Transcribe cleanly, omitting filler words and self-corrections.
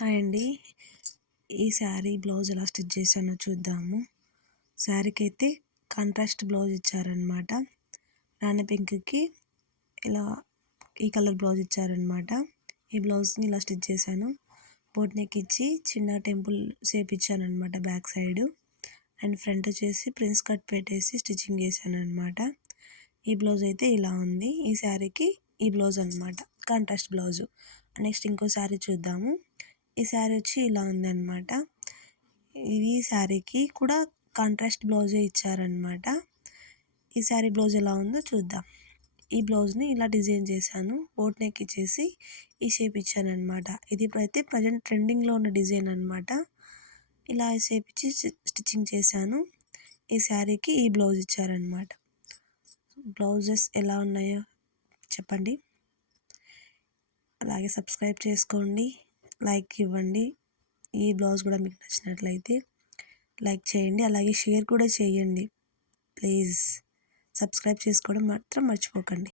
Hi అండి. ఈ sari blouse ఎలా స్టిచ్ చేశానో చూద్దాము. శారీకి అయితే కాంట్రాస్ట్ బ్లౌజ్ ఇచ్చారనమాట. రాణి పింక్కి ఇలా ఈ కలర్ బ్లౌజ్ ఇచ్చారనమాట. ఈ బ్లౌజ్ని ఇలా స్టిచ్ చేశాను. బోట్ నెక్ ఇచ్చి చిన్న టెంపుల్ షేప్ ఇచ్చానమాట బ్యాక్ సైడ్. అండ్ ఫ్రంట్ వచ్చేసి ప్రిన్స్ కట్ పెట్టేసి స్టిచ్చింగ్ చేశాను అనమాట. ఈ బ్లౌజ్ అయితే ఇలా ఉంది. ఈ శారీకి ఈ బ్లౌజ్ అనమాట, కాంట్రాస్ట్ బ్లౌజు. నెక్స్ట్ ఇంకో శారీ చూద్దాము. ఈ శారీ వచ్చి ఇలా ఉందన్నమాట. ఈ శారీకి కూడా కాంట్రాస్ట్ బ్లౌజే ఇచ్చారనమాట. ఈ శారీ బ్లౌజ్ ఎలా ఉందో చూద్దాం. ఈ బ్లౌజ్ని ఇలా డిజైన్ చేశాను. బోట్ నెక్ ఇచ్చేసి ఈ షేప్ ఇచ్చాను అనమాట. ఇది ఇప్పుడైతే ప్రజెంట్ ట్రెండింగ్లో ఉన్న డిజైన్ అనమాట. ఇలా షేప్ ఇచ్చి స్టిచ్చింగ్ చేశాను. ఈ శారీకి ఈ బ్లౌజ్ ఇచ్చారనమాట. బ్లౌజెస్ ఎలా ఉన్నాయో చెప్పండి. అలాగే సబ్స్క్రైబ్ చేసుకోండి, లైక్ ఇవ్వండి. ఈ బ్లౌజ్ కూడా మీకు నచ్చినట్లయితే లైక్ చేయండి, అలాగే షేర్ కూడా చేయండి. ప్లీజ్ సబ్స్క్రైబ్ చేసుకోవడం మాత్రం మర్చిపోకండి.